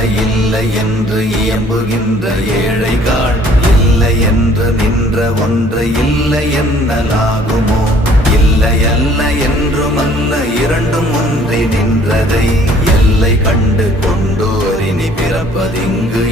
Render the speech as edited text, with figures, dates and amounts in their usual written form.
இல்லை இல்லை என்று இயம்புகின்ற ஏழைகள், இல்லை என்று நின்ற ஒன்று இல்லை என்னலாகுமோ? இல்லை அல்ல என்றும் அல்ல, இரண்டும் ஒன்றி நின்றதை எல்லை கண்டு கொண்டோர் இனி பிறப்பதிங்கு